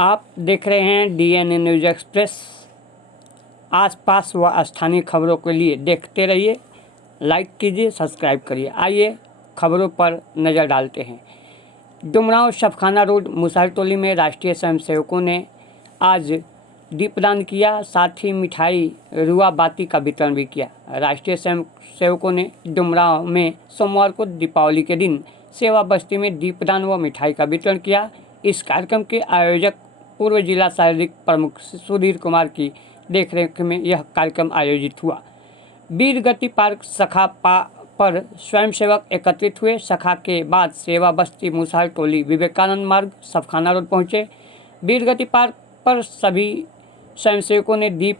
आप देख रहे हैं डीएनए न्यूज़ एक्सप्रेस। आसपास व स्थानीय खबरों के लिए देखते रहिए, लाइक कीजिए, सब्सक्राइब करिए। आइए खबरों पर नज़र डालते हैं। डुमरांव शफखाना रोड मुसहर टोली में राष्ट्रीय स्वयंसेवकों ने आज दीपदान किया, साथ ही मिठाई रुआ बाती का वितरण भी किया। राष्ट्रीय स्वयंसेवकों ने डुमरांव में सोमवार को दीपावली के दिन सेवा बस्ती में दीपदान व मिठाई का वितरण किया। इस कार्यक्रम के आयोजक पूर्व जिला शारीरिक प्रमुख सुधीर कुमार की देखरेख में यह कार्यक्रम आयोजित हुआ। वीर गति पार्क शाखा पर स्वयंसेवक एकत्रित हुए। शाखा के बाद सेवा बस्ती मुसहर टोली विवेकानंद मार्ग शफखाना रोड पहुंचे। वीर गति पार्क पर सभी स्वयंसेवकों ने दीप,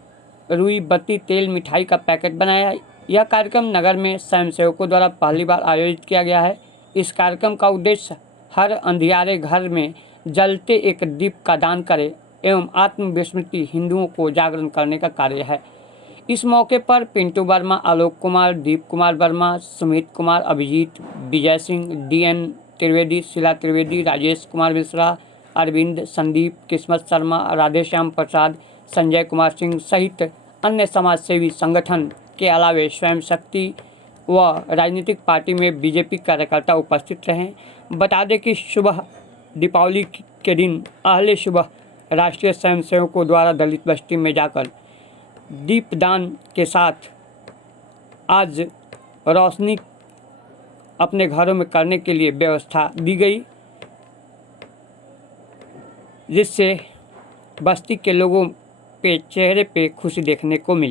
रुई, बत्ती, तेल, मिठाई का पैकेट बनाया। यह कार्यक्रम नगर में स्वयंसेवकों द्वारा पहली बार आयोजित किया गया है। इस कार्यक्रम का उद्देश्य हर अंधियारे घर में जलते एक दीप का दान करें एवं आत्मविस्मृति हिंदुओं को जागरण करने का कार्य है। इस मौके पर पिंटू वर्मा, आलोक कुमार, दीप कुमार वर्मा, सुमित कुमार, अभिजीत, विजय सिंह, डीएन त्रिवेदी, शीला त्रिवेदी, राजेश कुमार मिश्रा, अरविंद, संदीप, किस्मत शर्मा, राधेश्याम प्रसाद, संजय कुमार सिंह सहित अन्य समाजसेवी संगठन के अलावे स्वयं शक्ति व राजनीतिक पार्टी में बीजेपी कार्यकर्ता उपस्थित रहे। बता दें कि सुबह दीपावली के दिन अहले सुबह राष्ट्रीय स्वयंसेवकों द्वारा दलित बस्ती में जाकर दीपदान के साथ आज रोशनी अपने घरों में करने के लिए व्यवस्था दी गई, जिससे बस्ती के लोगों के चेहरे पे खुशी देखने को मिली।